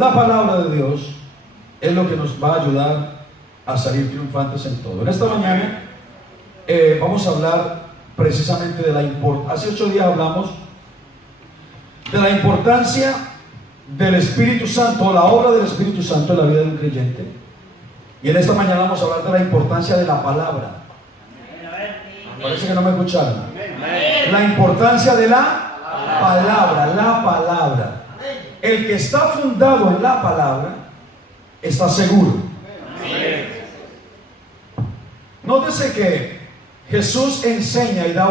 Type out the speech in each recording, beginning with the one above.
La palabra de Dios es lo que nos va a ayudar a salir triunfantes en todo. En esta mañana vamos a hablar precisamente de la importancia. Hace 8 días hablamos de la importancia del Espíritu Santo, la obra del Espíritu Santo en la vida de un creyente. Y en esta mañana vamos a hablar de la importancia de la palabra. Parece que no me escucharon. La importancia de la palabra. El que está fundado en la palabra está seguro. Nótese que Jesús enseña y da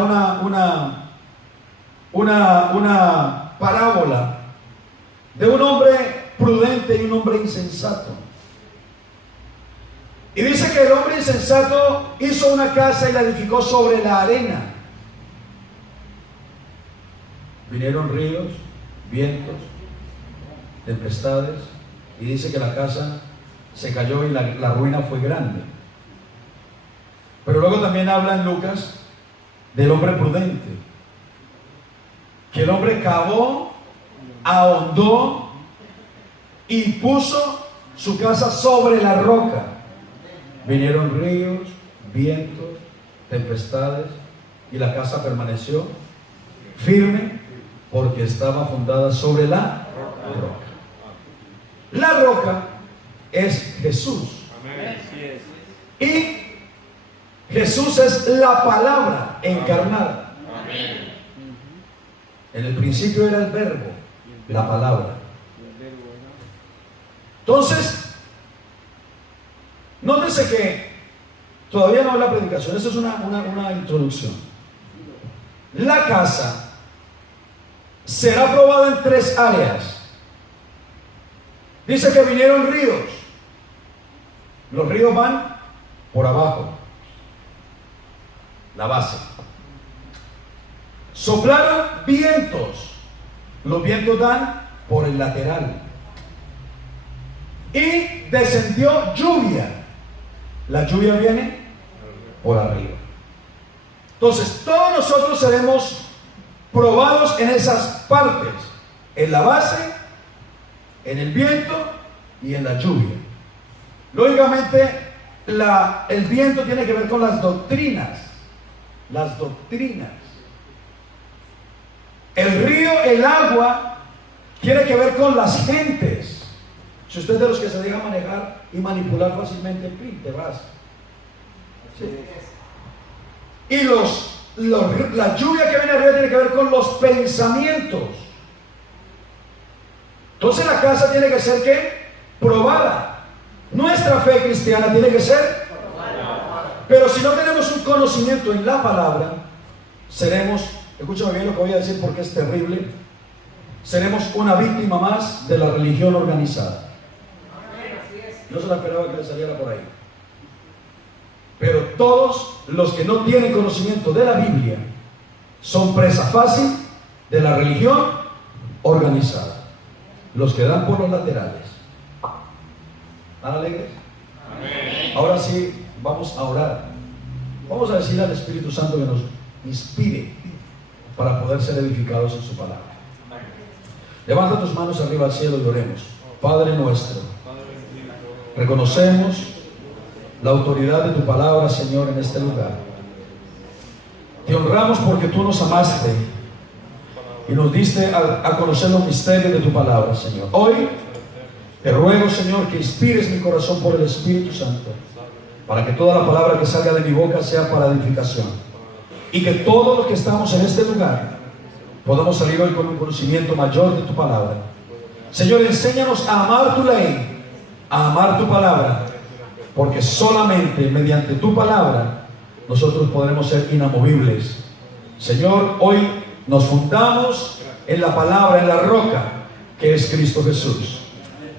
una parábola de un hombre prudente y un hombre insensato. Y dice que el hombre insensato hizo una casa y la edificó sobre la arena. Vinieron ríos, vientos, tempestades, y dice que la casa se cayó y la ruina fue grande. Pero luego también habla en Lucas del hombre prudente, que el hombre cavó, ahondó y puso su casa sobre la roca. Vinieron ríos, vientos, tempestades, y la casa permaneció firme porque estaba fundada sobre la roca. La roca es Jesús. Y Jesús es la palabra encarnada. En el principio era el verbo, la palabra. Entonces, nótese que todavía no es la predicación, esto es una introducción. La casa será probada en 3 áreas. Dice que vinieron ríos. Los ríos van por abajo, la base. Soplaron vientos. Los vientos dan por el lateral. Y descendió lluvia. La lluvia viene por arriba. Entonces, todos nosotros seremos probados en esas partes: en la base, en el viento y en la lluvia. Lógicamente, el viento tiene que ver con las doctrinas. Las doctrinas. El río, el agua, tiene que ver con las gentes. Si usted es de los que se deja manejar y manipular fácilmente, te vas. Sí. Y la lluvia que viene arriba tiene que ver con los pensamientos. Entonces la casa tiene que ser ¿qué? Probada. Nuestra fe cristiana tiene que ser probada. Pero si no tenemos un conocimiento en la palabra, seremos, escúchame bien lo que voy a decir porque es terrible, seremos una víctima más de la religión organizada. No se la esperaba que le saliera por ahí. Pero todos los que no tienen conocimiento de la Biblia son presa fácil de la religión organizada. Los que dan por los laterales. ¿Están alegres? Amén. Ahora sí, vamos a orar. Vamos a decirle al Espíritu Santo que nos inspire para poder ser edificados en su palabra. Levanta tus manos arriba al cielo y oremos. Padre nuestro, reconocemos la autoridad de tu palabra, Señor, en este lugar. Te honramos porque tú nos amaste y nos diste a conocer los misterios de tu palabra, Señor. Hoy te ruego, Señor, que inspires mi corazón por el Espíritu Santo, para que toda la palabra que salga de mi boca sea para edificación, y que todos los que estamos en este lugar podamos salir hoy con un conocimiento mayor de tu palabra. Señor, enséñanos a amar tu ley, a amar tu palabra, porque solamente mediante tu palabra nosotros podremos ser inamovibles. Señor, hoy nos fundamos en la palabra, en la roca que es Cristo Jesús,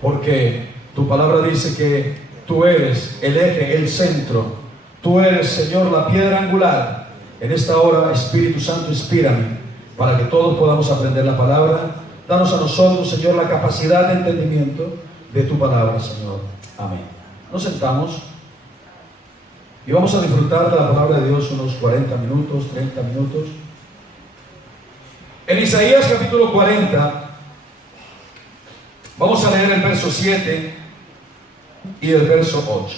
porque tu palabra dice que tú eres el eje, el centro. Tú eres, Señor, la piedra angular. En esta hora, Espíritu Santo, inspírame para que todos podamos aprender la palabra. Danos a nosotros, Señor, la capacidad de entendimiento de tu palabra, Señor. Amén. Nos sentamos y vamos a disfrutar de la palabra de Dios unos 40 minutos, 30 minutos. En Isaías capítulo 40 Vamos a leer el verso 7 y el verso 8.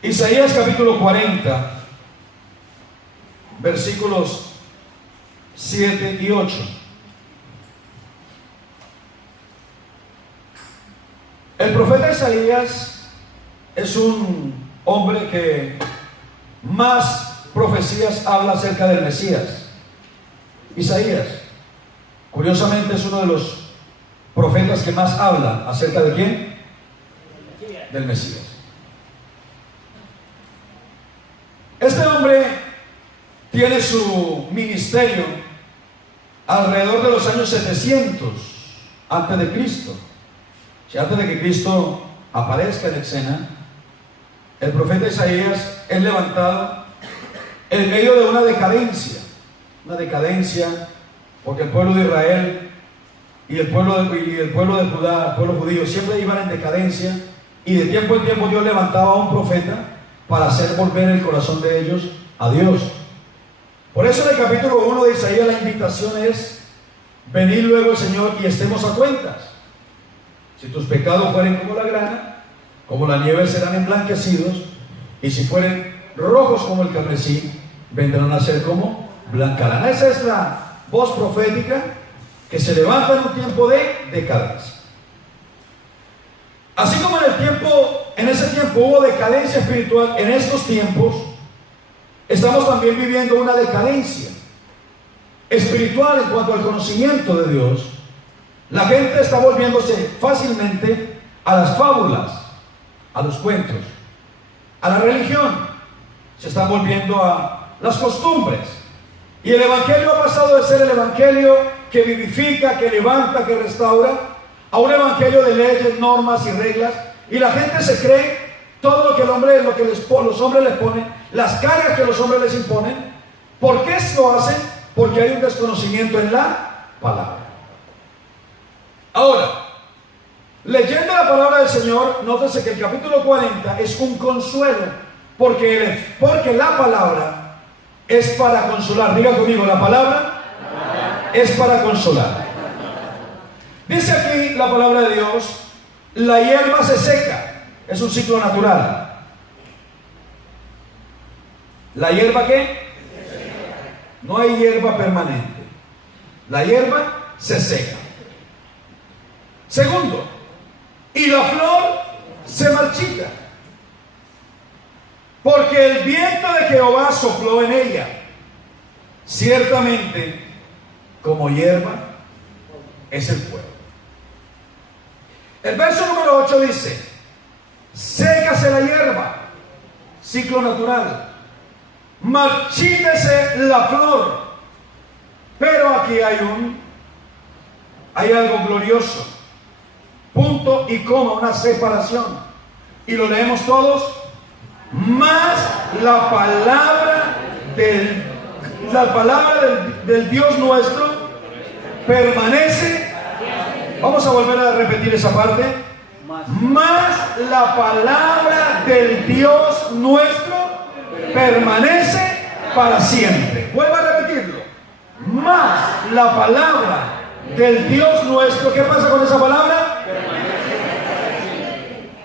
Isaías capítulo 40, versículos 7 y 8. El profeta Isaías es un hombre que más profecías habla acerca del Mesías. Isaías, curiosamente, es uno de los profetas que más habla acerca de ¿quién? Del Mesías. Este hombre tiene su ministerio alrededor de los años 700 antes de Cristo. Si antes de que Cristo aparezca en escena, el profeta Isaías es levantado en medio de una decadencia porque el pueblo de Israel y el pueblo de Judá, el pueblo judío, siempre iban en decadencia, y de tiempo en tiempo Dios levantaba a un profeta para hacer volver el corazón de ellos a Dios. Por eso en el capítulo 1 de Isaías la invitación es: venid luego el Señor y estemos a cuentas. Si tus pecados fueren como la grana, como la nieve serán emblanquecidos, y si fueren rojos como el carmesí, vendrán a ser como blanca lana. Esa es la voz profética que se levanta en un tiempo de decadencia. Así como en ese tiempo hubo decadencia espiritual, en estos tiempos estamos también viviendo una decadencia espiritual en cuanto al conocimiento de Dios. La gente está volviéndose fácilmente a las fábulas, a los cuentos, a la religión. Se están volviendo a las costumbres. Y el evangelio ha pasado de ser el evangelio que vivifica, que levanta, que restaura, a un evangelio de leyes, normas y reglas. Y la gente se cree todo lo que los hombres les ponen, las cargas que los hombres les imponen. ¿Por qué lo hacen? Porque hay un desconocimiento en la palabra. Ahora, leyendo la palabra del Señor, nótese que el capítulo 40 es un consuelo, porque la palabra es para consolar. Diga conmigo, la palabra es para consolar. Dice aquí la palabra de Dios: la hierba se seca. Es un ciclo natural. ¿La hierba qué? No hay hierba permanente. La hierba se seca. Segundo, y la flor se marchita, porque el viento de Jehová sopló en ella. Ciertamente, como hierba es el pueblo. El verso número 8 dice: sécase la hierba, ciclo natural, marchítese la flor. Pero aquí hay algo glorioso, punto y coma, una separación, y lo leemos todos: más la palabra del Dios nuestro permanece. Vamos a volver a repetir esa parte: más la palabra del Dios nuestro permanece para siempre. Vuelvo a repetirlo: más la palabra del Dios nuestro. ¿Qué pasa con esa palabra?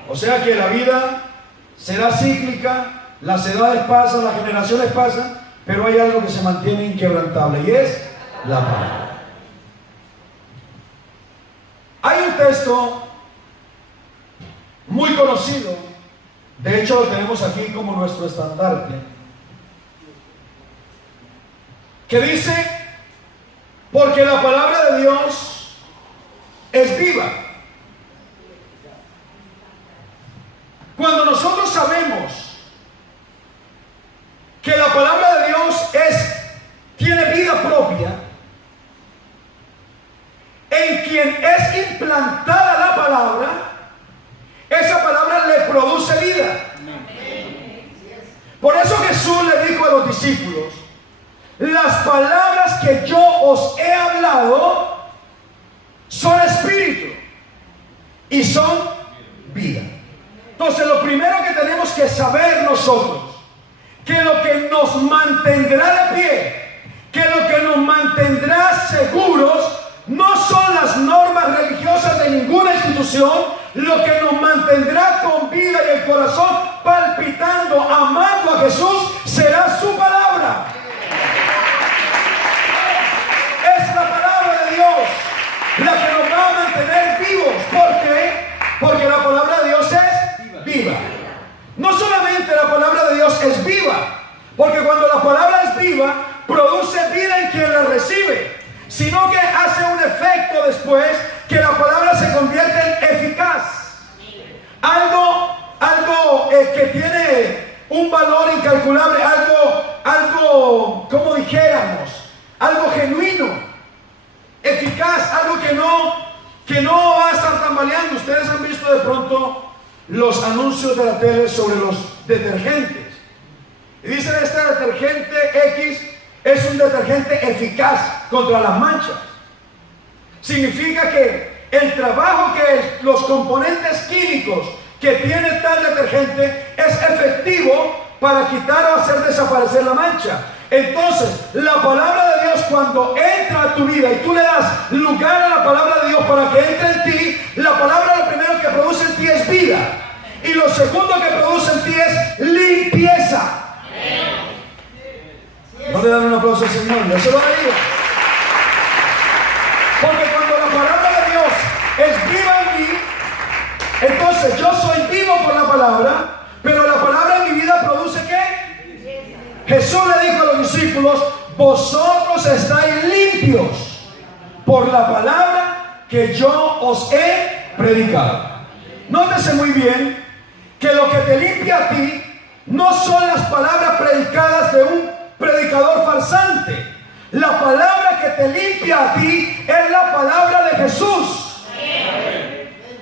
O sea que la vida será cíclica, las edades pasan, las generaciones pasan, pero hay algo que se mantiene inquebrantable, y es la palabra. Hay un texto muy conocido, de hecho lo tenemos aquí como nuestro estandarte, que dice: porque la palabra de Dios es viva. Cuando nosotros sabemos que la palabra de Dios tiene vida propia, en quien es implantada la palabra, esa palabra le produce vida. Por eso Jesús le dijo a los discípulos: las palabras que yo os he hablado son espíritu y son vida. Entonces, lo primero que tenemos que saber nosotros, que lo que nos mantendrá de pie seguros, no son las normas religiosas de ninguna institución lo que nos mantendrá con vida y el corazón palpitando, amando a Jesús, será su palabra. Es la palabra de Dios la que nos va a mantener vivos. ¿Por qué? Porque la palabra de Dios es viva. No solamente la palabra de Dios es viva, porque cuando la palabra es viva, produce vida en quien la recibe, sino que hace un efecto después que la palabra se convierte en eficaz. Algo que tiene un valor incalculable, algo, como dijéramos, algo genuino, eficaz, algo que no va a estar tambaleando. Ustedes han visto de pronto los anuncios de la tele sobre los detergentes. Y dicen, este detergente X es un detergente eficaz contra las manchas. Significa que el trabajo que los componentes químicos que tiene tal detergente es efectivo para quitar o hacer desaparecer la mancha. Entonces, la palabra de Dios, cuando entra a tu vida y tú le das lugar a la palabra de Dios para que entre en ti, la palabra lo primero que produce en ti es vida. Y lo segundo que produce en ti es limpieza. No le dan un aplauso al Señor, yo se lo digo. Porque cuando la palabra de Dios es viva en mí, entonces yo soy vivo por la palabra, pero la palabra en mi vida produce ¿qué? Jesús le dijo a los discípulos: vosotros estáis limpios por la palabra que yo os he predicado. Nótese muy bien que lo que te limpia a ti no son las palabras predicadas de un predicador farsante. La palabra que te limpia a ti es la palabra de Jesús.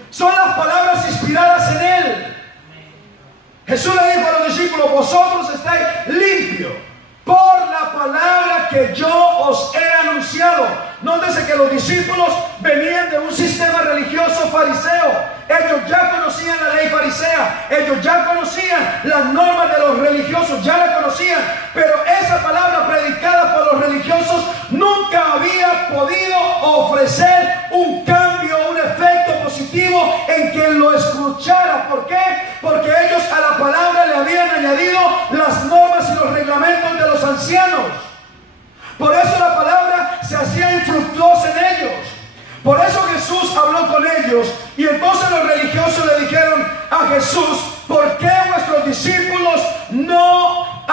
Son las palabras inspiradas en Él. Jesús le dijo a los discípulos: vosotros estáis limpios por la palabra que yo os he anunciado. Nótese que los discípulos venían de un sistema religioso fariseo. Ellos ya conocían la ley farisea, ellos ya conocían las normas de los religiosos, ya la conocían, pero esa palabra predicada por los religiosos nunca había podido ofrecer un cambio, un efecto positivo en quien lo escuchara. ¿Por qué? Porque ellos a la palabra le habían añadido las normas y los reglamentos de los ancianos. Por eso la palabra se hacía infructuosa en ellos. Por eso Jesús habló con ellos, y entonces los religiosos le dijeron a Jesús: ¿por qué vuestros discípulos no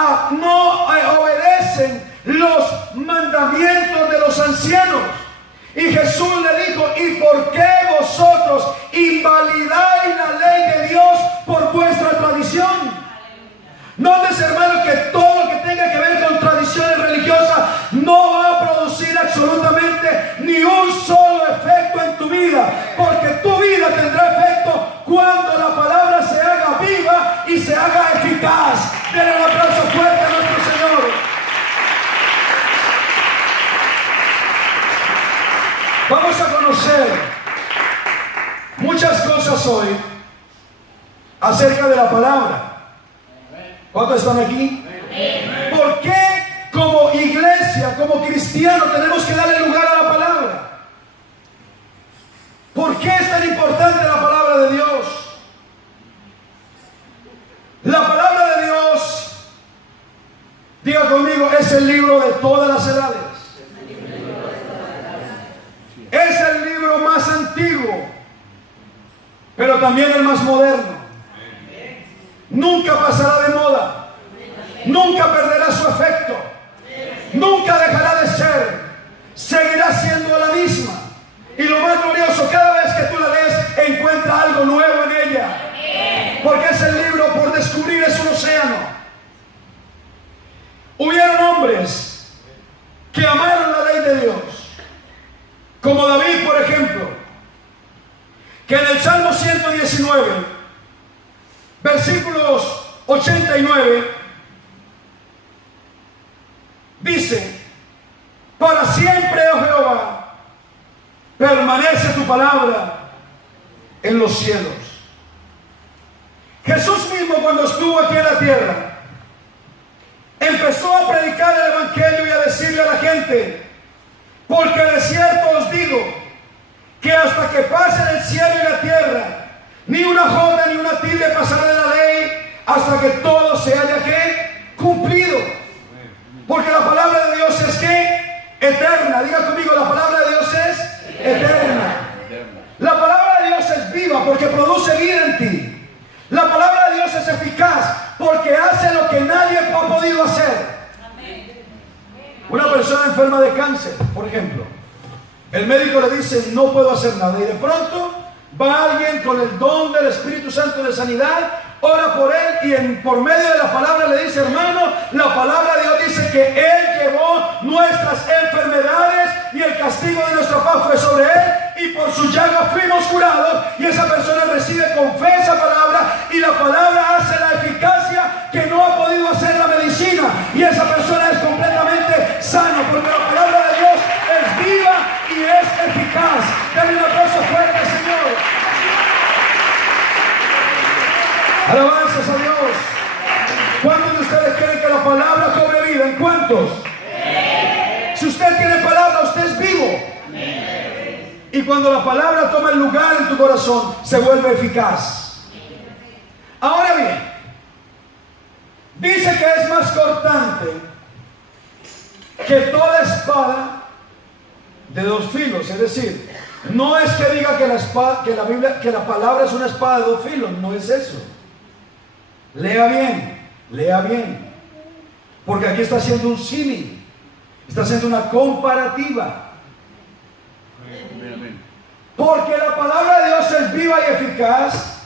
obedecen los mandamientos de los ancianos? Y Jesús le dijo: ¿y por qué vosotros invalidáis la ley de Dios por vuestra tradición? Nótese, hermano, que todo lo que tenga que ver con tradiciones religiosas no va a producir absolutamente ni un solo efecto en tu vida, porque tu vida tendrá efecto cuando la palabra se haga viva y se haga eficaz. Denle un aplauso fuerte a nuestro Señor. Vamos a conocer muchas cosas hoy acerca de la palabra. ¿Cuántos están aquí? ¿Por qué como iglesia, como cristiano, tenemos que darle lugar a la palabra? ¿Por qué es tan importante la palabra de Dios? La palabra de Dios, diga conmigo, es el libro de todas las edades. Es el libro más antiguo, pero también el más moderno. Nunca pasará de moda, nunca perderá su efecto, nunca dejará de ser, seguirá siendo la misma. Y lo más glorioso, cada vez que tú la lees, encuentra algo nuevo en ella, porque es el libro por descubrir, es un océano. Hubieron hombres que amaron la ley de Dios, como David, por ejemplo, que en el Salmo 119 versículos 89 dice: para siempre, oh Jehová, permanece tu palabra en los cielos. Jesús mismo, cuando estuvo aquí en la tierra, empezó a predicar el evangelio y a decirle a la gente: Porque de cierto os digo que hasta que pasen el cielo y la tierra, ni una jota ni una tilde pasará de la ley hasta que todo se haya ¿qué? Cumplido. Porque la palabra de Dios es ¿qué? Eterna. Diga conmigo, la palabra de Dios es eterna. La palabra de Dios es viva porque produce vida en ti. La palabra de Dios es eficaz porque hace lo que nadie ha podido hacer. Una persona enferma de cáncer, por ejemplo, el médico le dice no puedo hacer nada, y de pronto va alguien con el don del Espíritu Santo de sanidad, ora por él y por medio de la palabra le dice: hermano, la palabra de Dios dice que él llevó nuestras enfermedades y el castigo de nuestra paz fue sobre él, y por su llaga fuimos curados. Y esa persona recibe con fe esa palabra, y la palabra hace la eficacia que no ha podido hacer la medicina, y esa persona es completamente sana porque la palabra de Dios es viva y es eficaz. Dale un aplauso fuerte, Señor. Alabanzas a Dios. ¿Cuántos de ustedes creen que la palabra cobre vida? ¿En cuántos? Si usted tiene palabra, usted es vivo. Y cuando la palabra toma el lugar en tu corazón, se vuelve eficaz. Ahora bien, dice que es más cortante que toda espada de dos filos. Es decir, no es que diga que la espada, que la palabra es una espada de dos filos. No es eso. Lea bien, lea bien. Porque aquí está haciendo un símil, está haciendo una comparativa. Porque la palabra de Dios es viva y eficaz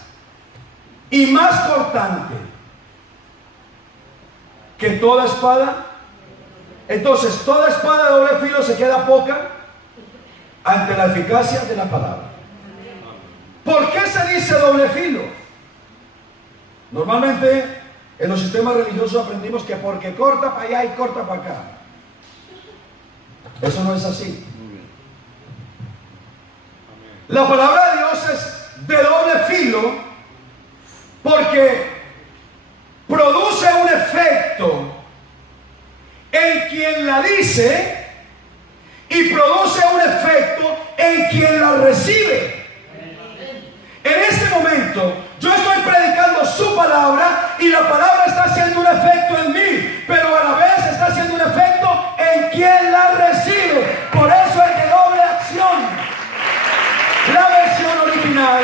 y más cortante que toda espada. Entonces, toda espada de doble filo se queda poca ante la eficacia de la palabra. ¿Por qué se dice doble filo? Normalmente en los sistemas religiosos aprendimos que porque corta para allá y corta para acá. Eso no es así. La palabra de Dios es de doble filo porque produce un efecto en quien la dice y produce un efecto en quien la recibe. En este momento yo estoy predicando su palabra y la palabra está haciendo un efecto en mí, pero a la vez está haciendo un efecto en quien la recibe. Por eso es de doble acción. La versión original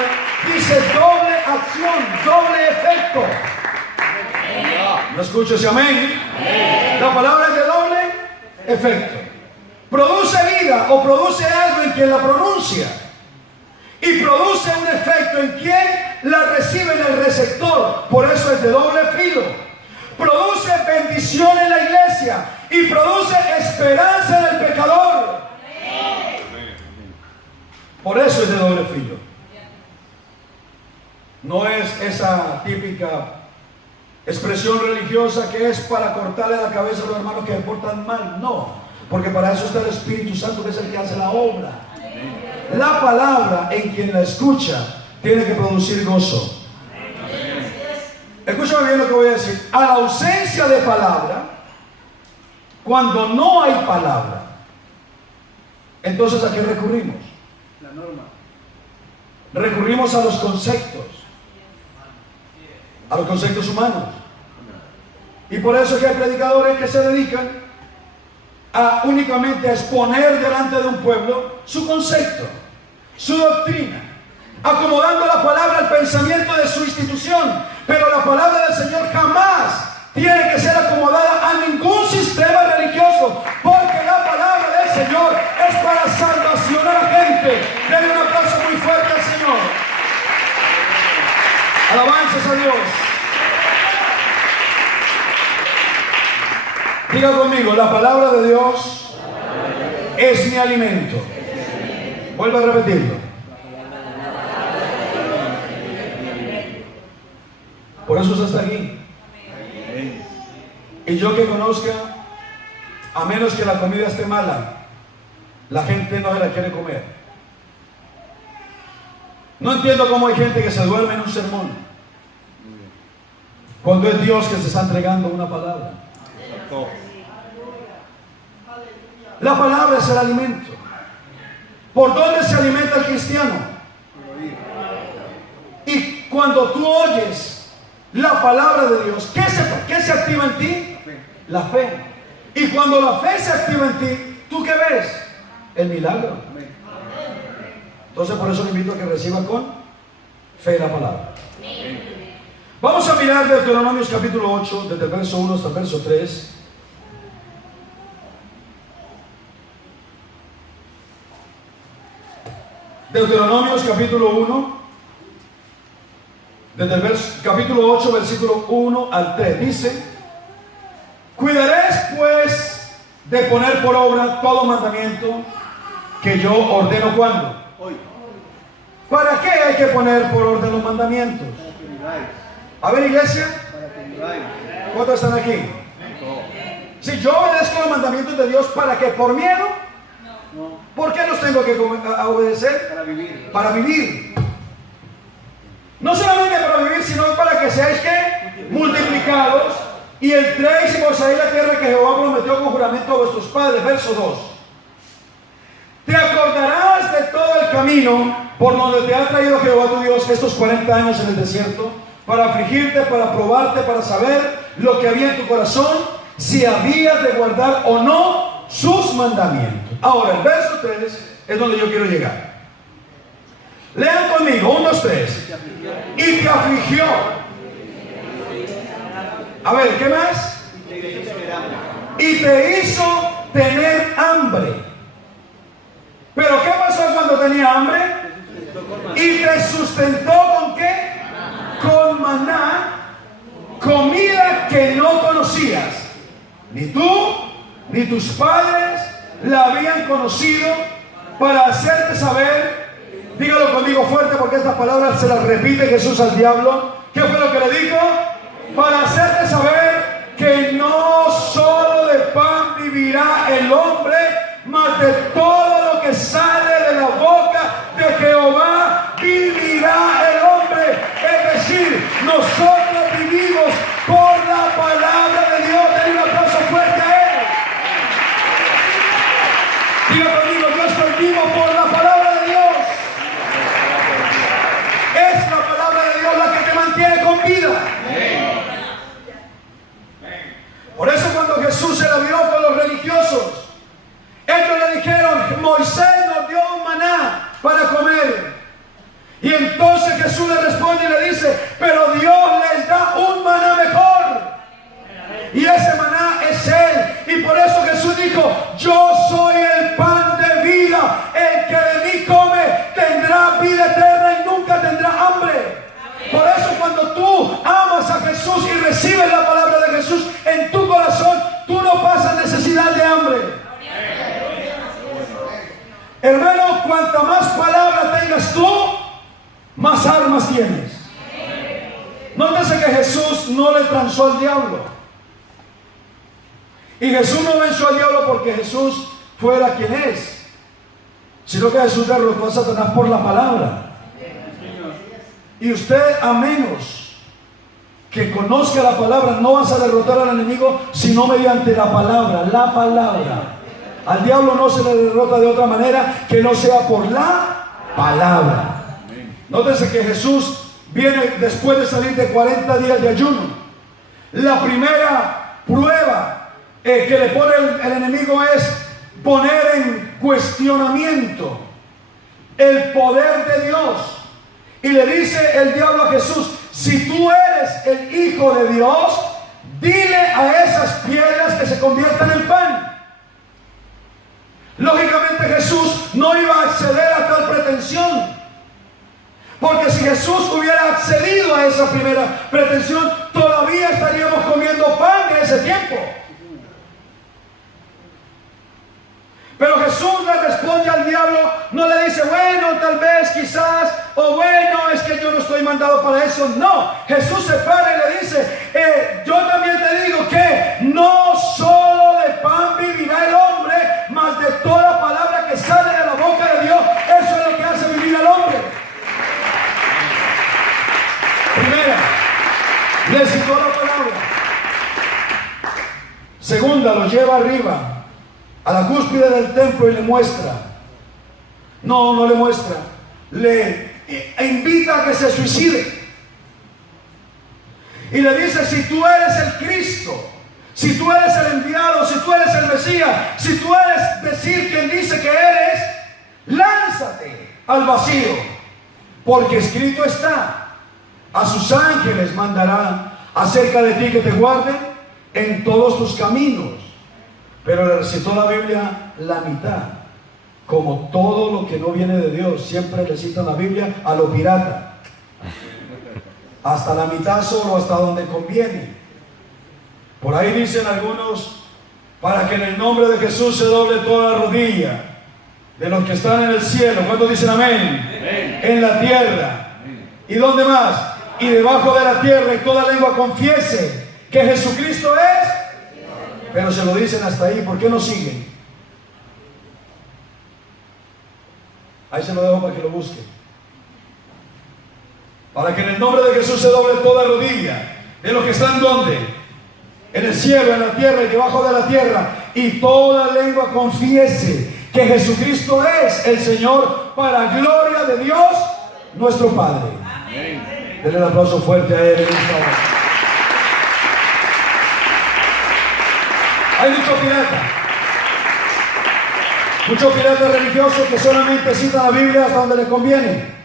dice doble acción, doble efecto. ¿No escucho ese amén? La palabra es de doble efecto. Produce vida o produce algo en quien la pronuncia, y produce un efecto en quien la recibe, en el receptor. Por eso es de doble filo. Produce bendición en la iglesia y produce esperanza en el pecador. Por eso es de doble filo. No es esa típica expresión religiosa que es para cortarle la cabeza a los hermanos que se portan mal. No, porque para eso está el Espíritu Santo, que es el que hace la obra. La palabra en quien la escucha tiene que producir gozo. Escúchame bien lo que voy a decir. A la ausencia de palabra, cuando no hay palabra, entonces ¿a qué recurrimos? La norma. Recurrimos a los conceptos humanos. Y por eso que hay predicadores que se dedican a únicamente a exponer delante de un pueblo su concepto, su doctrina, acomodando la palabra al pensamiento de su institución. Pero la palabra del Señor jamás tiene que ser acomodada a ningún sistema religioso, porque la palabra del Señor es para salvación a la gente. Denle un aplauso muy fuerte al Señor. Alabanzas a Dios. Diga conmigo, la palabra de Dios es mi alimento. Vuelvo a repetirlo. Por eso usted está aquí. Y yo que conozca, a menos que la comida esté mala, la gente no se la quiere comer. No entiendo cómo hay gente que se duerme en un sermón, cuando es Dios que se está entregando una palabra. La palabra es el alimento. ¿Por dónde se alimenta el cristiano? Y cuando tú oyes la palabra de Dios, ¿qué se activa en ti? La fe. Y cuando la fe se activa en ti, ¿tú qué ves? El milagro. Entonces por eso le invito a que reciba con fe la palabra. Vamos a mirar Deuteronomios capítulo 8, desde el verso 1 hasta el verso 3. Deuteronomios capítulo 1, desde el capítulo 8, versículo 1 al 3. Dice: cuidaréis pues de poner por obra todo mandamiento que yo ordeno. ¿Cuándo? Hoy. ¿Para qué hay que poner por orden los mandamientos? A ver, iglesia, ¿cuántos están aquí? Si yo obedezco los mandamientos de Dios, ¿para qué? ¿Por miedo? ¿Por qué los tengo que obedecer? Para vivir. Para vivir. No solamente para vivir, sino para que seáis ¿qué? Multiplicados y entréis y poseáis la tierra que Jehová prometió con juramento a vuestros padres. Verso 2. Te acordarás de todo el camino por donde te ha traído Jehová tu Dios estos 40 años en el desierto, para afligirte, para probarte, para saber lo que había en tu corazón, si habías de guardar o no sus mandamientos. Ahora, el verso 3 es donde yo quiero llegar. Lean conmigo, 1, 2, 3. Y te afligió. A ver, ¿qué más? Y te hizo tener hambre. ¿Pero qué pasó cuando tenía hambre? Y te sustentó ¿con qué? Con maná, comida que no conocías. Ni tú, ni tus padres la habían conocido, para hacerte saber. Dígalo conmigo fuerte, porque esta palabra se la repite Jesús al diablo. ¿Qué fue lo que le dijo? Para hacerte saber que no solo de pan vivirá el hombre, mas de todo lo que sale de la boca de Jehová vivirá el hombre. Es decir, nosotros vivimos por la palabra de Dios. Denle un aplauso fuerte a Él. Diga conmigo: yo estoy vivo por la palabra de Dios. Es la palabra de Dios la que te mantiene con vida. Por eso cuando Jesús se la vio con los religiosos, ellos le dijeron: Moisés nos dio un maná para comer. Y entonces Jesús le responde y le dice: pero Dios les da un maná mejor. Y ese maná es Él. Y por eso Jesús dijo: yo soy el pan de vida. El que de mí come tendrá vida eterna y nunca tendrá hambre. Por eso cuando tú amas a Jesús y recibes la palabra de Jesús en tu corazón, tú no pasas necesidad de hambre. Hermano, cuanta más palabra tengas tú, más armas tienes. Nótese que Jesús no le transó al diablo. Y Jesús no venció al diablo porque Jesús fuera quien es, sino que Jesús derrotó a Satanás por la palabra. Y usted, a menos que conozca la palabra, no vas a derrotar al enemigo sino mediante la palabra. La palabra. Al diablo no se le derrota de otra manera que no sea por la palabra. Nótese que Jesús viene después de salir de 40 días de ayuno. La primera prueba que le pone el enemigo es poner en cuestionamiento el poder de Dios. Y le dice el diablo a Jesús: si tú eres el Hijo de Dios, dile a esas piedras que se conviertan en pan. Lógicamente Jesús no iba a acceder a tal pretensión, porque si Jesús hubiera accedido a esa primera pretensión, todavía estaríamos comiendo pan en ese tiempo. Pero Jesús le responde al diablo, no le dice: bueno, tal vez, quizás, o bueno, es que yo no estoy mandado para eso. No, Jesús se para y le dice: yo también te digo que no solo de pan vivirá el hombre, mas de toda palabra que sale de la boca de Dios. Eso es lo que hace vivir al hombre. Primera, le citó la palabra. Segunda, lo lleva arriba a la cúspide del templo y le muestra No, no le muestra. Le invita a que se suicide. Y le dice, si tú eres el Cristo, si tú eres el enviado, si tú eres el Mesías, si tú eres decir quien dice que eres, lánzate al vacío, porque escrito está, a sus ángeles mandará acerca de ti que te guarden en todos tus caminos. Pero le recitó la Biblia la mitad, como todo lo que no viene de Dios. Siempre le citan la Biblia a lo pirata, hasta la mitad solo, hasta donde conviene. Por ahí dicen algunos, para que en el nombre de Jesús se doble toda rodilla de los que están en el cielo. ¿Cuántos dicen amén? Amén. En la tierra. Amén. ¿Y dónde más? Y debajo de la tierra, y toda lengua confiese que Jesucristo es. Pero se lo dicen hasta ahí. ¿Por qué no siguen? Ahí se lo dejo para que lo busquen. Para que en el nombre de Jesús se doble toda rodilla de los que están ¿dónde? En el cielo, en la tierra y debajo de la tierra, y toda lengua confiese que Jesucristo es el Señor, para gloria de Dios nuestro Padre. Amén. Denle un aplauso fuerte a Él en esta hora. Hay muchos piratas religiosos que solamente citan la Biblia hasta donde les conviene.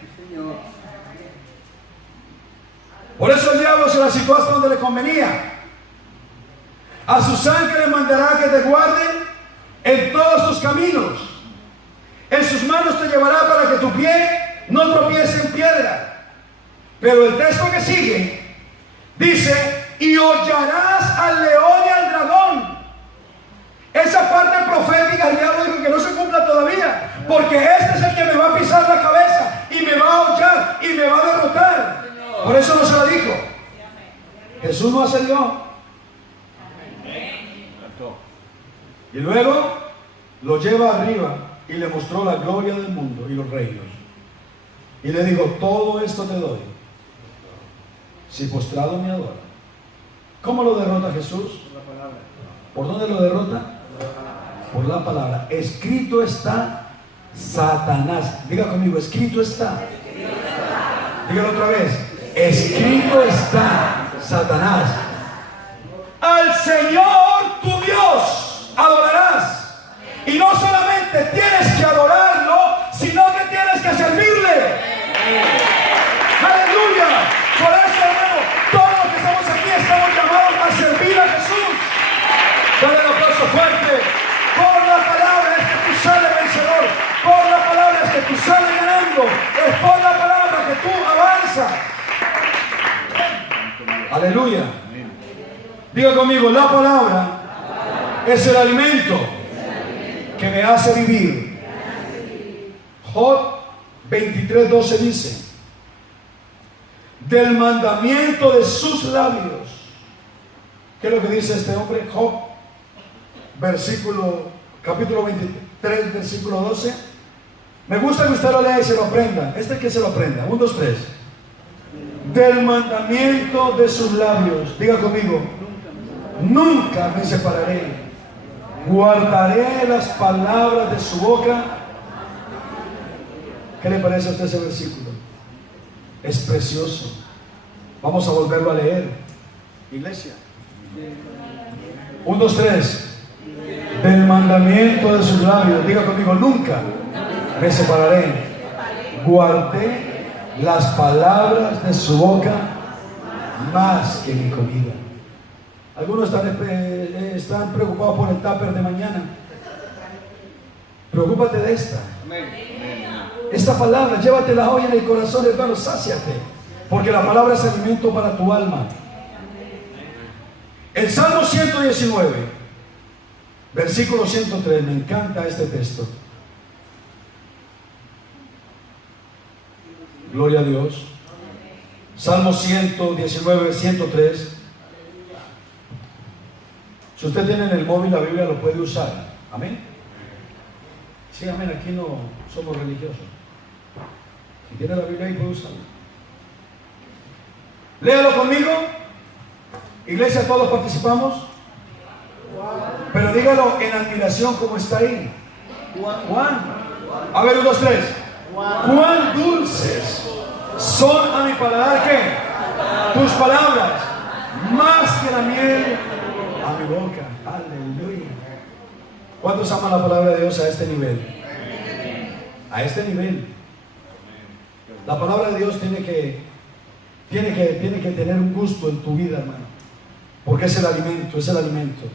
Por eso el diablo se la citó hasta donde le convenía. A sus ángeles mandará que te guarden en todos tus caminos. En sus manos te llevará para que tu pie no tropiece en piedra. Pero el texto que sigue dice, y hollarás al león y al dragón. Esa parte profética el diablo dijo que no se cumpla todavía, porque este es el que me va a pisar la cabeza y me va a hollar y me va a derrotar. Por eso no se lo dijo. Jesús no ascendió. Y luego lo lleva arriba y le mostró la gloria del mundo y los reinos. Y le dijo, todo esto te doy si postrado me adora. ¿Cómo lo derrota Jesús? ¿Por dónde lo derrota? Por la palabra. Escrito está Satanás. Diga conmigo, escrito está. Dígalo otra vez. Escrito está Satanás. Al Señor tu Dios adorarás. Y no solamente tienes que adorarlo, sino que tienes que servirle. Aleluya. Por eso, hermano, todos los que estamos aquí estamos llamados a servir a Jesús. Dale un aplauso fuerte. Por la palabra es que tú sales vencedor. Por la palabra es que tú sales ganando. Es por la palabra que tú avanzas. Aleluya. Diga conmigo, la palabra es el alimento que me hace vivir. Job 23:12 dice, del mandamiento de sus labios. ¿Qué es lo que dice este hombre? Job, capítulo 23, versículo 12. Me gusta que usted lo lea y se lo aprenda. Que se lo aprenda. 1, 2, 3. Del mandamiento de sus labios. Diga conmigo, nunca me separaré. Guardaré las palabras de su boca. ¿Qué le parece a usted ese versículo? Es precioso. Vamos a volverlo a leer, iglesia. 1, 2, 3. Del mandamiento de sus labios. Diga conmigo, nunca me separaré. Guardé las palabras de su boca más que mi comida. Algunos están preocupados por el tupper de mañana. Preocúpate de esta. Esta palabra, llévatela hoy en el corazón, hermano, sáciate. Porque la palabra es alimento para tu alma. El Salmo 119, versículo 103, me encanta este texto. Gloria a Dios. Salmo 119, 103. Si usted tiene en el móvil la Biblia, lo puede usar. Amén. Sí, amén. Aquí no somos religiosos. Si tiene la Biblia ahí, puede usarla. Léalo conmigo. Iglesia, todos participamos. Pero dígalo en admiración como está ahí. Juan A ver, 1, 2, 3. Cuán dulces son a mi paladar, ¿qué? Tus palabras, más que la miel a mi boca. Aleluya. ¿Cuántos aman la palabra de Dios a este nivel? A este nivel. La palabra de Dios tiene que tener un gusto en tu vida, hermano, porque es el alimento, es el alimento.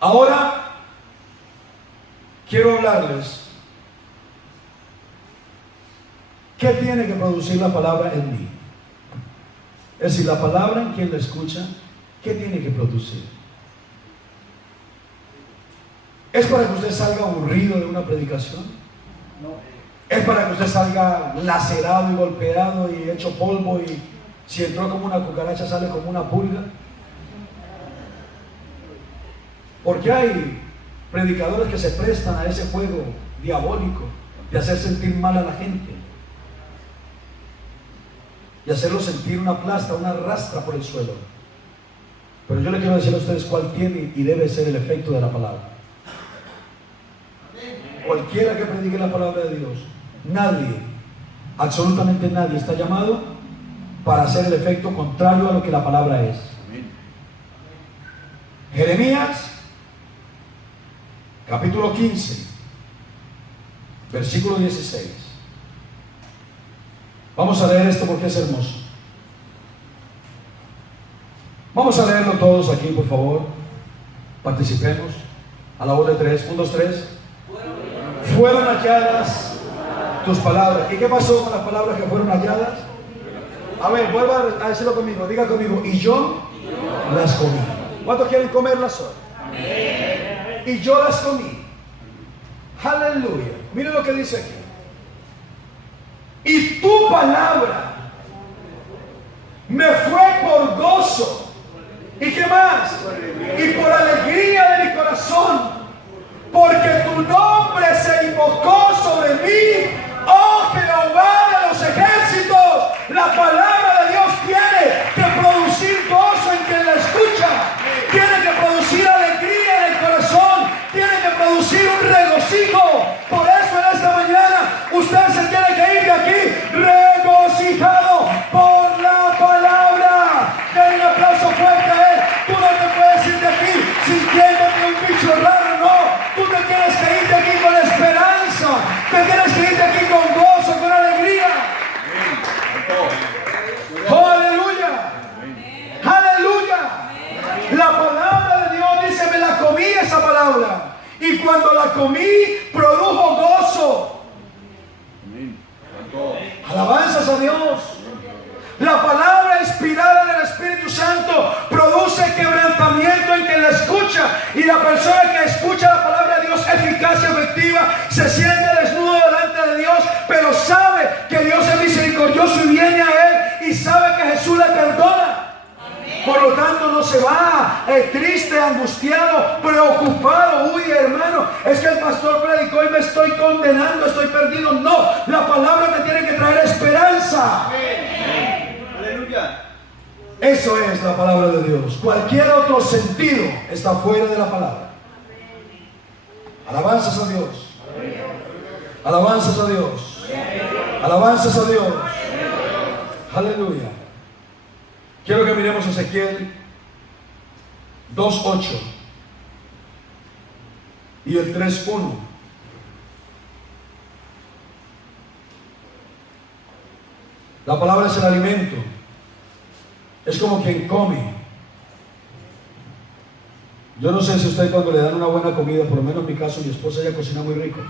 Ahora quiero hablarles qué tiene que producir la palabra en mí. Es decir, la palabra en quien la escucha, ¿qué tiene que producir? ¿Es para que usted salga aburrido de una predicación? No. ¿Es para que usted salga lacerado y golpeado y hecho polvo y si entró como una cucaracha sale como una pulga? Porque hay predicadores que se prestan a ese juego diabólico de hacer sentir mal a la gente y hacerlo sentir una plasta, una rastra por el suelo. Pero yo le quiero decir a ustedes cuál tiene y debe ser el efecto de la palabra. Cualquiera que predique la palabra de Dios, nadie, absolutamente nadie está llamado para hacer el efecto contrario a lo que la palabra es. Jeremías capítulo 15 versículo 16. Vamos a leer esto porque es hermoso. Vamos a leerlo todos aquí, por favor. Participemos a la voz de 3. 1, 2, 3. Fueron halladas tus palabras. ¿Y qué pasó con las palabras que fueron halladas? A ver, vuelva a decirlo conmigo. Diga conmigo. Y yo las comí. ¿Cuántos quieren comerlas hoy? Y yo las comí. Aleluya. Miren lo que dice aquí. Y tu palabra me fue por gozo. ¿Y qué más? Y por alegría de mi corazón. Porque tu nombre se invocó sobre mí, oh Jehová de los ejércitos. La palabra de Dios tiene que producir gozo en quien la escucha, tiene que producir alegría en el corazón, tiene que producir un regocijo. Por eso en esta mañana usted se tiene que ir de aquí regocijado por la palabra. Den un aplauso fuerte a él. Tú no te puedes ir de aquí sintiéndote un bicho raro, no. Tú te tienes que ir de aquí con esperanza, te tienes que ir de aquí con gozo, con alegría. ¡Oh, aleluya! ¡Aleluya! La palabra de Dios dice, me la comí esa palabra. Y cuando la comí, produjo gozo. Alabanzas a Dios. La palabra inspirada del Espíritu Santo produce quebrantamiento en quien la escucha. Y la persona que escucha la palabra de Dios eficaz y efectiva se siente desnudo delante de Dios, pero sabe que Dios es misericordioso y viene a él y sabe que Jesús le perdona. Por lo tanto no se va triste, angustiado, preocupado. Uy, hermano, es que el pastor predicó y me estoy condenando, estoy perdido. No, la palabra te tiene que traer esperanza. Aleluya. Eso es la palabra de Dios. Cualquier otro sentido está fuera de la palabra. Alabanzas a Dios. Alabanzas a Dios. Alabanzas a Dios. Aleluya. Quiero que miremos Ezequiel 2:8 y el 3:1. La palabra es el alimento. Es como quien come. Yo no sé si usted cuando le dan una buena comida, por lo menos en mi caso, mi esposa ella cocina muy rico.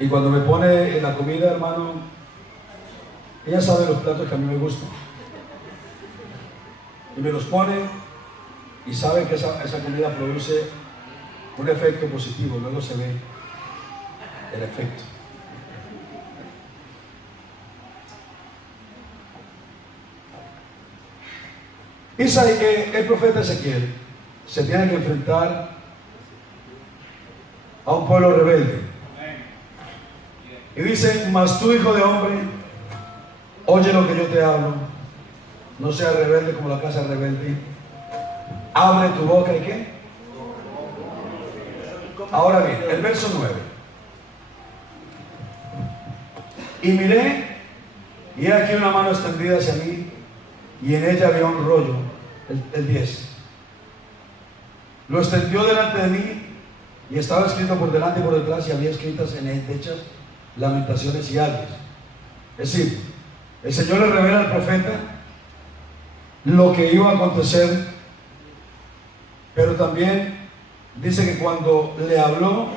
Y cuando me pone en la comida, hermano, ella sabe los platos que a mí me gustan. Y me los pone y sabe que esa comida produce un efecto positivo. Luego se ve el efecto. El profeta Ezequiel se tiene que enfrentar a un pueblo rebelde. Y dice, mas tú, hijo de hombre, oye lo que yo te hablo, no seas rebelde como la casa rebelde. Abre tu boca y ¿qué? Ahora bien, el verso 9. Y miré, y he aquí una mano extendida hacia mí, y en ella había un rollo, el 10. Lo extendió delante de mí, y estaba escrito por delante y por detrás, y había escritas en él hechas lamentaciones y ayes. Es decir, el Señor le revela al profeta lo que iba a acontecer, pero también dice que cuando le habló,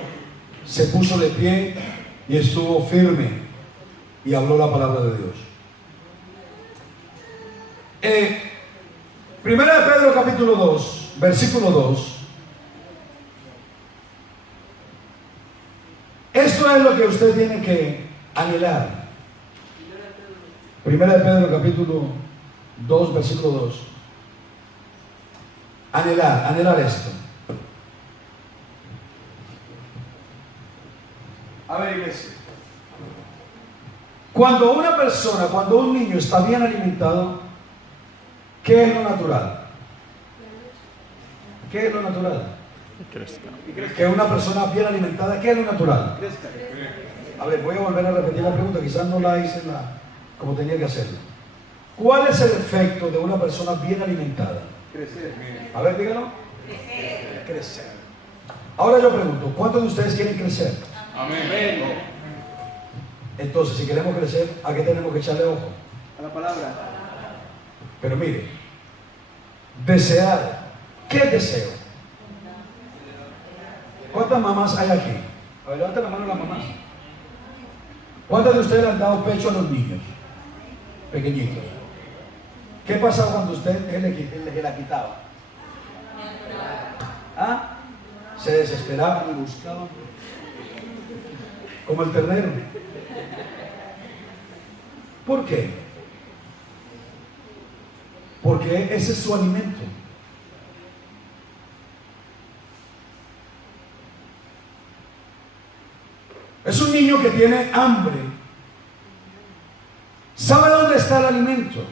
se puso de pie y estuvo firme y habló la palabra de Dios. Primera de Pedro capítulo 2, versículo 2. Esto es lo que usted tiene que anhelar. Primera de Pedro capítulo 2, versículo 2. Anhelar esto. A ver, iglesia. Cuando una persona, cuando un niño está bien alimentado, ¿qué es lo natural? ¿Qué es lo natural? Que una persona bien alimentada, ¿qué es lo natural? A ver, voy a volver a repetir la pregunta, quizás no la hice como tenía que hacerlo. ¿Cuál es el efecto de una persona bien alimentada? Crecer. A ver, díganlo. Crecer. Ahora yo pregunto, ¿cuántos de ustedes quieren crecer? Amén. Entonces, si queremos crecer, ¿a qué tenemos que echarle ojo? A la palabra. Pero mire, desear. ¿Qué deseo? ¿Cuántas mamás hay aquí? A ver, levanta la mano las mamás. ¿Cuántas de ustedes le han dado pecho a los niños pequeñitos? ¿Qué pasaba cuando usted él la quitaba? ¿Ah? Se desesperaban y buscaban como el ternero. ¿Por qué? Porque ese es su alimento. Es un niño que tiene hambre. ¿Sabe dónde está el alimento?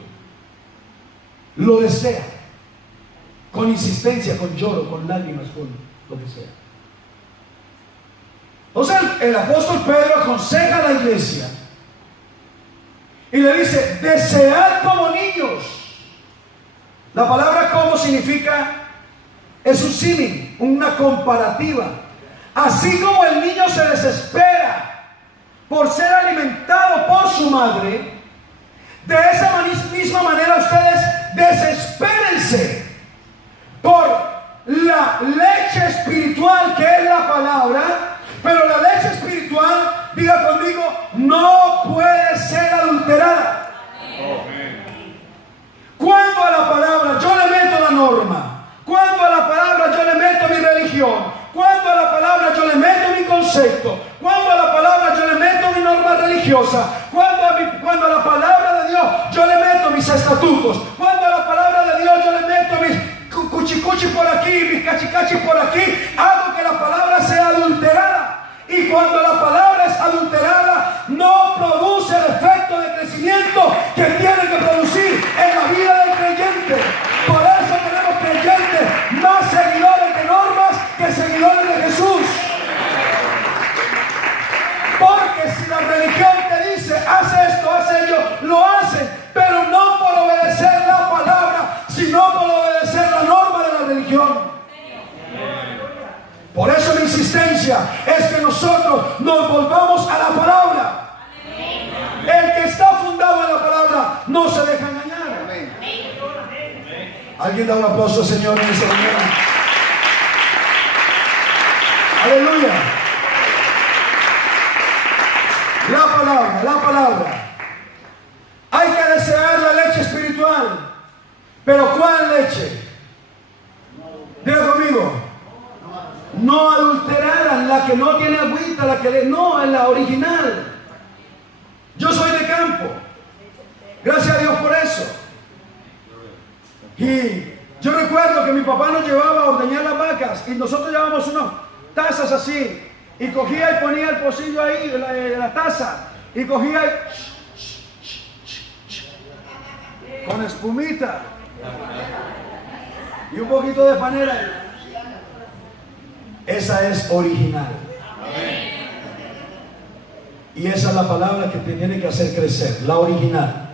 Lo desea. Con insistencia, con lloro, con lágrimas, con lo que sea. Entonces el apóstol Pedro aconseja a la iglesia y le dice: desead como niños. La palabra como significa, es un símil, una comparativa. Así como el niño se desespera por ser alimentado por su madre, de esa misma manera ustedes desespérense por la leche espiritual que es la palabra. Pero la leche espiritual, diga conmigo, no puede ser adulterada. Cuando a la palabra yo le meto la norma, cuando a la palabra yo le meto mi religión, cuando a la palabra yo le meto mi concepto, cuando a la palabra yo le meto mi norma religiosa, cuando a la palabra de Dios yo le meto mis estatutos, cuando a la palabra de Dios yo le meto mis cuchicuchi por aquí, mis cachicachi por aquí, hago que la palabra sea adulterada. Y cuando la palabra es adulterada, no produce el efecto de crecimiento que tiene que producir en la vida del creyente. Por eso tenemos creyentes más seguidores de normas que seguidores de Jesús. Porque si la religión te dice, haz esto, haz ello, lo hacen, pero no por obedecer la palabra, sino por obedecer la norma de la religión. Por eso mi insistencia es que nosotros nos volvamos a la palabra. El que está fundado en la palabra no se deja engañar. ¿Alguien da un aplauso al Señor en esta mañana? Aleluya. La palabra. Hay que desear la leche espiritual. ¿Pero cuál leche? Diga conmigo. No adulterada, la que no tiene agüita, no, es la original. Yo soy de campo. Gracias a Dios por eso. Y yo recuerdo que mi papá nos llevaba a ordeñar las vacas y nosotros llevábamos unas tazas así. Y cogía y ponía el pocillo ahí de la taza. Y cogía y... con espumita. y un poquito de panela. Esa es original. Y esa es la palabra que te tiene que hacer crecer, la original.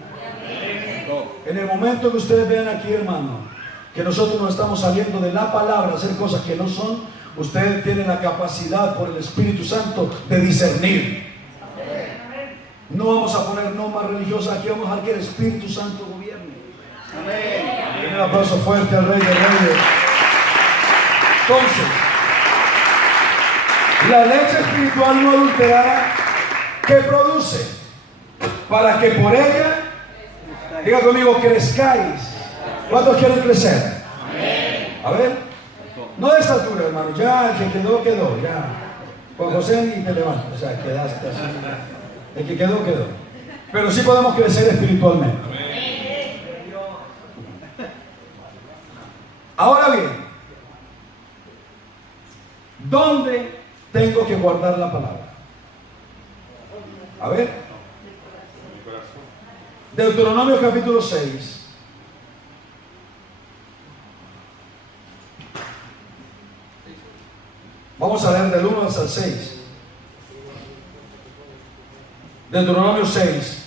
En el momento que ustedes vean aquí, hermano, que nosotros nos estamos saliendo de la palabra a hacer cosas que no son, ustedes tienen la capacidad por el Espíritu Santo de discernir. No vamos a poner normas religiosas aquí, vamos a dejar que el Espíritu Santo gobierne. Amén. Un aplauso fuerte al Rey de Reyes. Entonces, la leche espiritual no adulterada, ¿qué produce? Para que por ella, diga conmigo, crezcáis. ¿Cuántos quieren crecer? Amén. A ver, no de estatura, hermano, ya el que quedó, quedó, ya. Juan José ni te levantas, o sea, quedaste así. El que quedó, quedó. Pero sí podemos crecer espiritualmente. Ahora bien, ¿dónde tengo que guardar la palabra? A ver, Deuteronomio capítulo 6. Vamos a leer del 1 hasta el 6. Deuteronomio 6,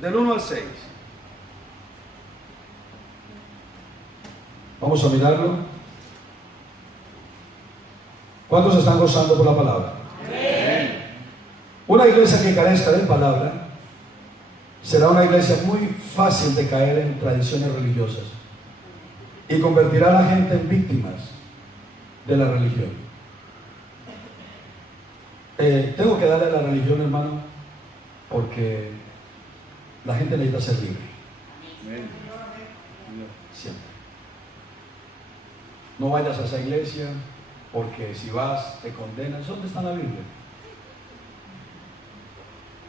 del 1 al 6. Vamos a mirarlo. ¿Cuántos están gozando por la palabra? Amén. Una iglesia que carezca de palabra será una iglesia muy fácil de caer en tradiciones religiosas y convertirá a la gente en víctimas de la religión. Tengo que darle a la religión, hermano, porque la gente necesita ser libre. Siempre. No vayas a esa iglesia porque si vas te condenan. ¿Dónde está la Biblia?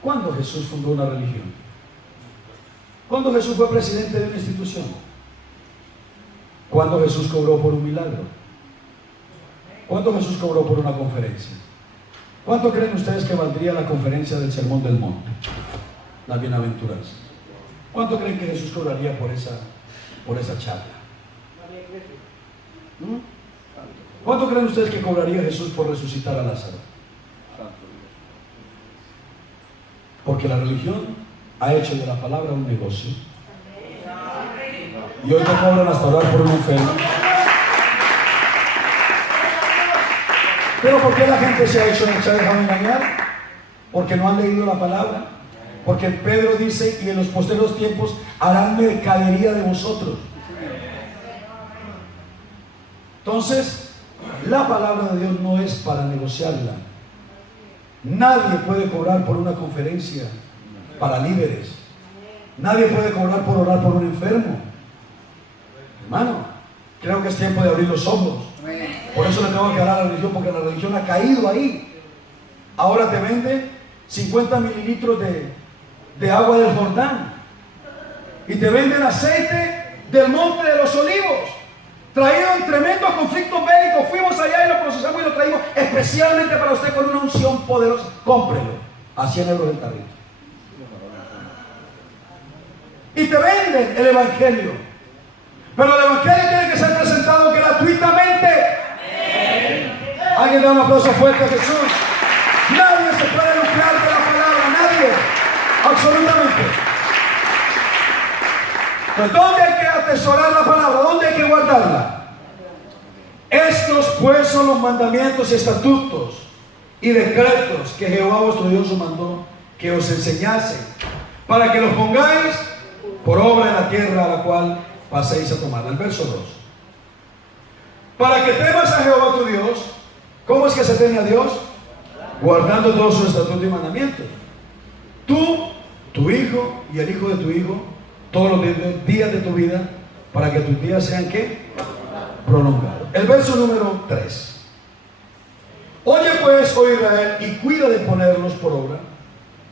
¿Cuándo Jesús fundó una religión? ¿Cuándo Jesús fue presidente de una institución? ¿Cuándo Jesús cobró por un milagro? ¿Cuánto Jesús cobró por una conferencia? ¿Cuánto creen ustedes que valdría la conferencia del Sermón del Monte? La bienaventuranza. ¿Cuánto creen que Jesús cobraría por esa charla? ¿Cuánto creen ustedes que cobraría Jesús por resucitar a Lázaro? Porque la religión ha hecho de la palabra un negocio. Y hoy te cobran hasta orar por un enfermo. Pero ¿por qué la gente se ha dejado engañar? Porque no han leído la palabra. Porque Pedro dice, y en los posteriores tiempos harán mercadería de vosotros. Entonces, la palabra de Dios no es para negociarla. Nadie puede cobrar por una conferencia para líderes. Nadie puede cobrar por orar por un enfermo. Hermano, creo que es tiempo de abrir los ojos. Por eso le tengo que dar a la religión, porque la religión ha caído ahí. Ahora te venden 50 mililitros de agua del Jordán y te venden aceite del monte de los olivos, traído en tremendos conflictos bélicos. Fuimos allá y lo procesamos y lo traímos especialmente para usted con una unción poderosa. Cómprelo a 100 euros el carrito. Y te venden el evangelio, pero el evangelio tiene que ser presentado gratuitamente. Alguien da un aplauso fuerte a Jesús. Nadie se puede lucrar de la palabra, nadie, absolutamente. Pues ¿dónde hay que atesorar la palabra? ¿Dónde hay que guardarla? Estos pues son los mandamientos y estatutos y decretos que Jehová vuestro Dios os mandó que os enseñase, para que los pongáis por obra en la tierra a la cual paséis a tomar. El verso 2. Para que temas a Jehová tu Dios. ¿Cómo es que se teme a Dios? Guardando todos sus estatutos y mandamientos. Tú, tu hijo y el hijo de tu hijo, todos los días de tu vida, para que tus días sean ¿qué? Prolongados. El verso número 3. Oye pues, oh Israel, y cuida de ponerlos por obra,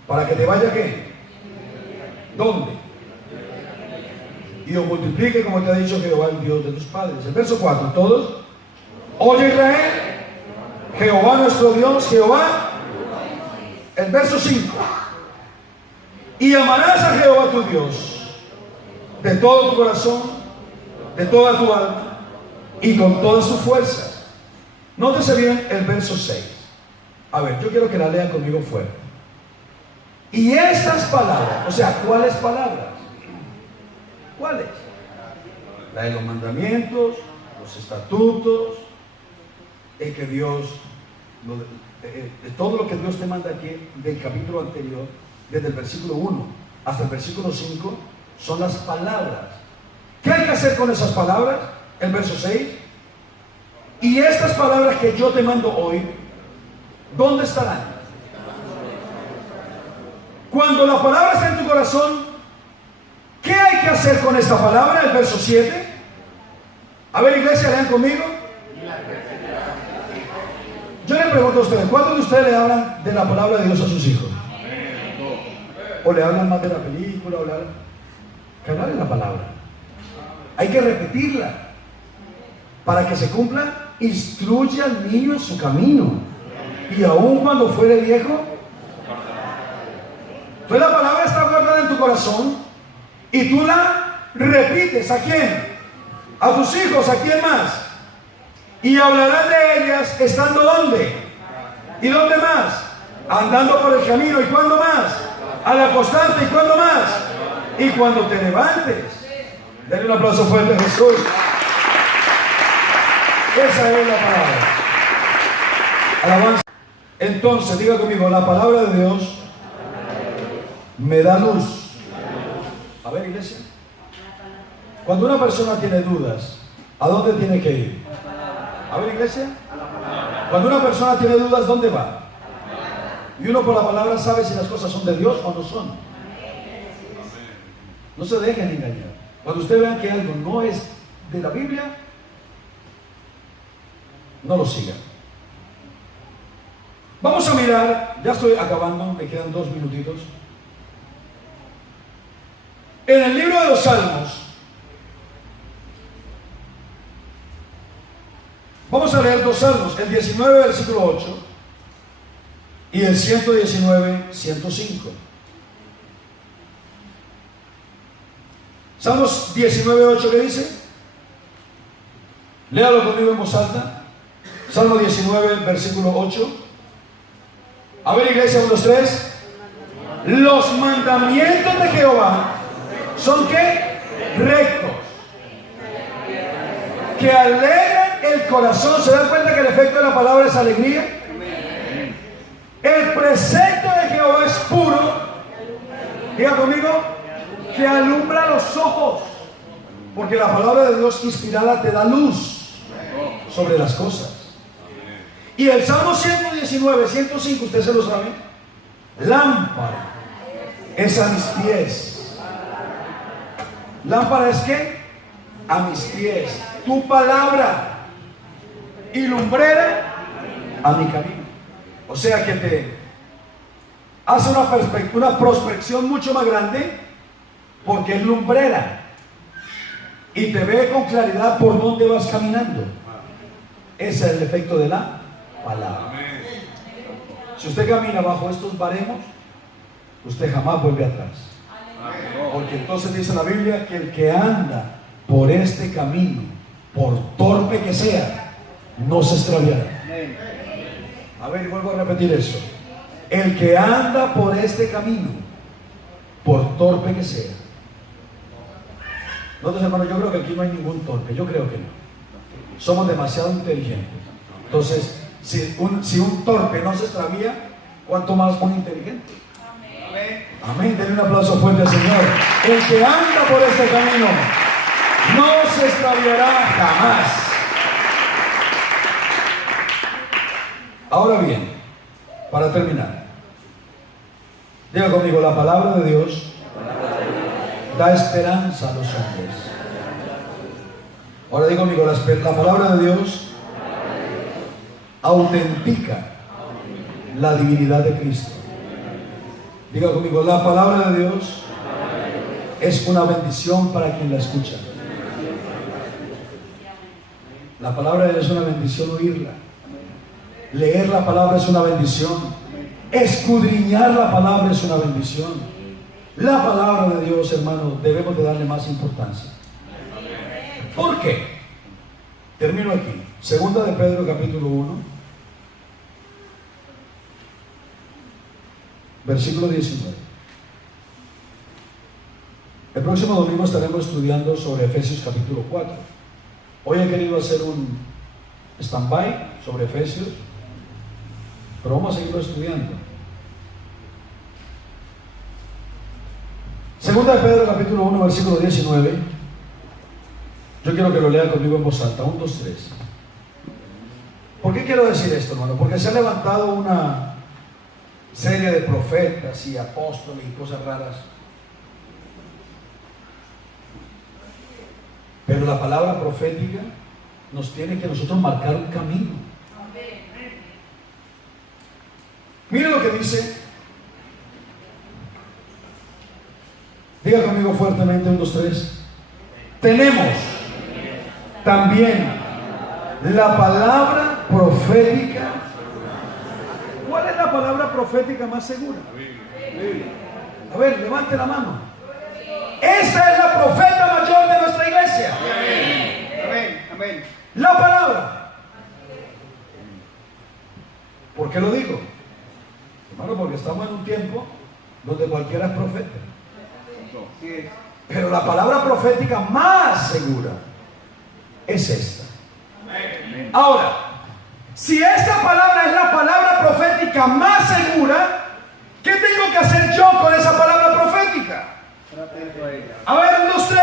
para que te vaya ¿qué? ¿Dónde? Y os multiplique como te ha dicho Jehová, el Dios de tus padres. El verso 4, todos. Oye Israel, Jehová nuestro Dios, Jehová. El verso 5. Y amarás a Jehová tu Dios de todo tu corazón, de toda tu alma y con todas sus fuerzas. Nótese bien el verso 6. A ver, yo quiero que la lean conmigo fuerte. Y estas palabras, o sea, ¿cuáles palabras? ¿Cuáles? La de los mandamientos, los estatutos, el que Dios, todo lo que Dios te manda aquí del capítulo anterior, desde el versículo 1 hasta el versículo 5, son las palabras. ¿Qué hay que hacer con esas palabras? El verso 6. Y estas palabras que yo te mando hoy, ¿dónde estarán? Cuando la palabra está en tu corazón, ¿qué hay que hacer con esta palabra? El verso 7. A ver, iglesia, lean conmigo. Yo le pregunto a ustedes, ¿cuántos de ustedes le hablan de la palabra de Dios a sus hijos? ¿O le hablan más de la película? ¿O le hablan? Que hablar de la palabra. Hay que repetirla para que se cumpla. Instruye al niño en su camino, y aun cuando fuere viejo. Entonces la palabra está guardada en tu corazón y tú la repites. ¿A quién? A tus hijos. ¿A quién más? Y hablarás de ellas estando ¿dónde? ¿Y dónde más? Andando por el camino. ¿Y cuándo más? Al acostarte. ¿Y cuándo más? Y cuando te levantes. Denle un aplauso fuerte a Jesús. Esa es la palabra. Alabanza. Entonces, diga conmigo, la palabra de Dios me da luz. A ver, iglesia. Cuando una persona tiene dudas, ¿a dónde tiene que ir? A ver, iglesia. Cuando una persona tiene dudas, ¿dónde va? Y uno por la palabra sabe si las cosas son de Dios o no son. No se dejen engañar. Cuando usted vea que algo no es de la Biblia, no lo sigan. Vamos a mirar, ya estoy acabando, me quedan 2 minutitos. En el libro de los Salmos, vamos a leer 2 salmos, el 19, versículo 8, y el 119, 105. Salmos 19, 8, ¿qué dice? Léalo conmigo en voz alta. Salmo 19, versículo 8. A ver, iglesia, 1, 2, 3. Los mandamientos de Jehová son ¿qué? Rectos, que alegran el corazón. ¿Se dan cuenta que el efecto de la palabra es alegría? El precepto de Jehová es puro. Diga conmigo, que alumbra los ojos. Porque la palabra de Dios inspirada te da luz sobre las cosas. Y el Salmo 119, 105, usted se lo sabe. Lámpara es a mis pies. ¿Lámpara es qué? A mis pies. Tu palabra. Y lumbrera a mi camino. O sea que te hace una prospección mucho más grande, porque es lumbrera y te ve con claridad por dónde vas caminando. Ese es el efecto de la palabra. Si usted camina bajo estos baremos, usted jamás vuelve atrás. Porque entonces dice la Biblia que el que anda por este camino, por torpe que sea, no se extraviará. A ver, vuelvo a repetir eso. El que anda por este camino, por torpe que sea. Nosotros, hermanos, yo creo que aquí no hay ningún torpe. Yo creo que no. Somos demasiado inteligentes. Entonces, si un torpe no se extravía, ¿cuánto más un inteligente? Amén. Denle un aplauso fuerte al Señor. El que anda por este camino no se extraviará jamás. Ahora bien, para terminar, diga conmigo, la palabra de Dios da esperanza a los hombres. Ahora diga conmigo, la palabra de Dios autentica la divinidad de Cristo. Diga conmigo, la palabra de Dios es una bendición para quien la escucha. La palabra de Dios es una bendición oírla. Leer la palabra es una bendición. Escudriñar la palabra es una bendición. La palabra de Dios, hermano, debemos de darle más importancia. ¿Por qué? Termino aquí. Segunda de Pedro, capítulo 1, versículo 19. El próximo domingo estaremos estudiando sobre Efesios capítulo 4. Hoy he querido hacer un stand-by sobre Efesios, pero vamos a seguirlo estudiando. Segunda de Pedro capítulo 1, versículo 19. Yo quiero que lo lea conmigo en voz alta. 1, 2, 3. ¿Por qué quiero decir esto, hermano? Porque se ha levantado una serie de profetas y apóstoles y cosas raras. Pero la palabra profética nos tiene que nosotros marcar un camino. Mire lo que dice. Diga conmigo fuertemente, 1, 2, 3. Tenemos también la palabra profética. ¿Cuál es la palabra profética más segura? A ver, levante la mano. Esta es la profeta mayor de nuestra iglesia. Amén. Amén. La palabra. ¿Por qué lo digo? Hermano, porque estamos en un tiempo donde cualquiera es profeta. Sí es. Pero la palabra profética más segura es esta. Ahora, si esta palabra es la palabra profética más segura, ¿qué tengo que hacer yo con esa palabra profética? Trate a ella. A ver, 1, 2, 3.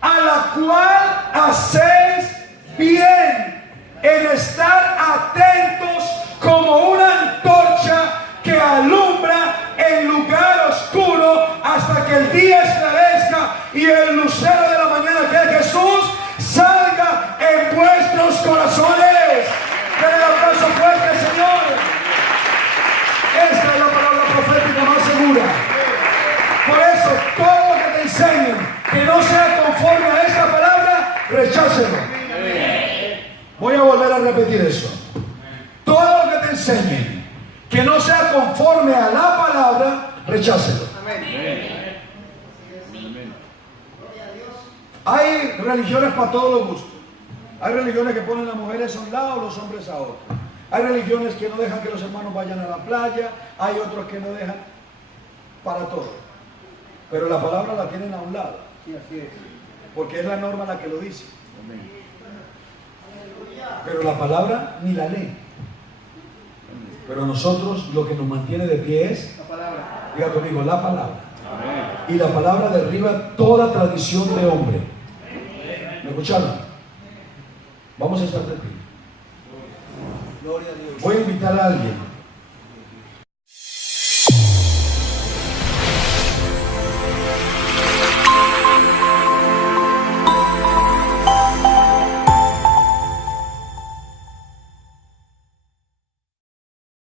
A la cual hacéis bien en estar atentos como una antorcha que alumbra en lugar oscuro hasta que el día esclarezca y el lucero de la mañana, que es Jesús, salga en vuestros corazones. Den el aplauso fuerte al Señor. Esta es la palabra profética más segura. Por eso, todo lo que te enseñen que no sea conforme a esta palabra, rechácelo. Voy a volver a repetir eso. Todo lo que te enseñen que no sea conforme a la palabra, rechácelo. Amén. Hay religiones para todos los gustos. Hay religiones que ponen a las mujeres a un lado, los hombres a otro. Hay religiones que no dejan que los hermanos vayan a la playa. Hay otros que no dejan, para todo. Pero la palabra la tienen a un lado, Sí, así es. porque es la norma la que lo dice. Pero la palabra ni la lee. Pero nosotros lo que nos mantiene de pie es, La palabra. diga conmigo, la palabra. Y la palabra derriba toda tradición de hombre. ¿Me escucharon? Vamos a estar de pie. Gloria a Dios. Voy a invitar a alguien